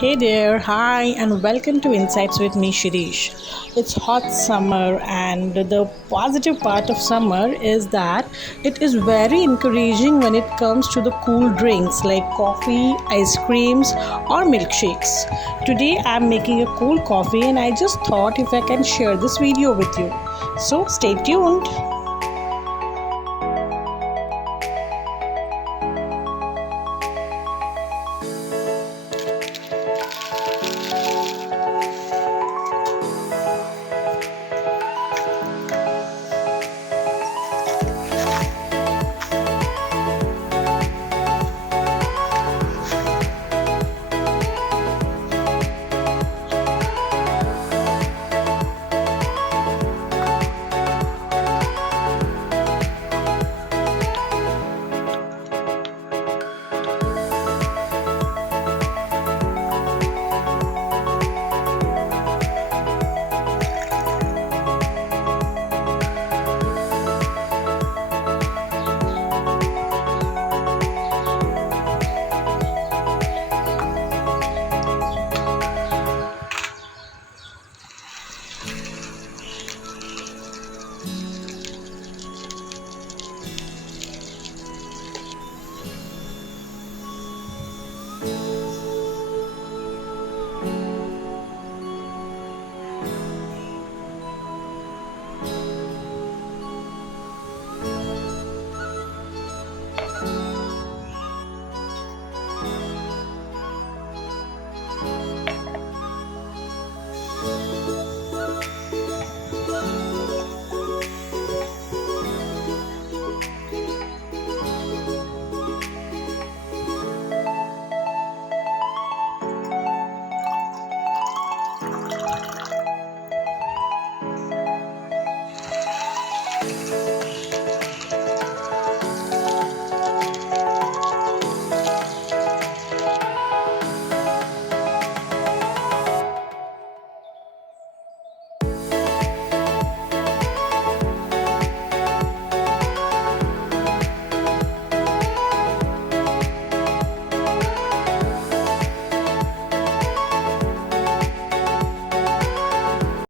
Hey there, hi, and welcome to Insights with me, Shirish. It's hot summer, and the positive part of summer is that it is very encouraging when it comes to the cool drinks like coffee, ice creams, or milkshakes. Today, I'm making a cool coffee, and I just thought if I can share this video with you. So, stay tuned.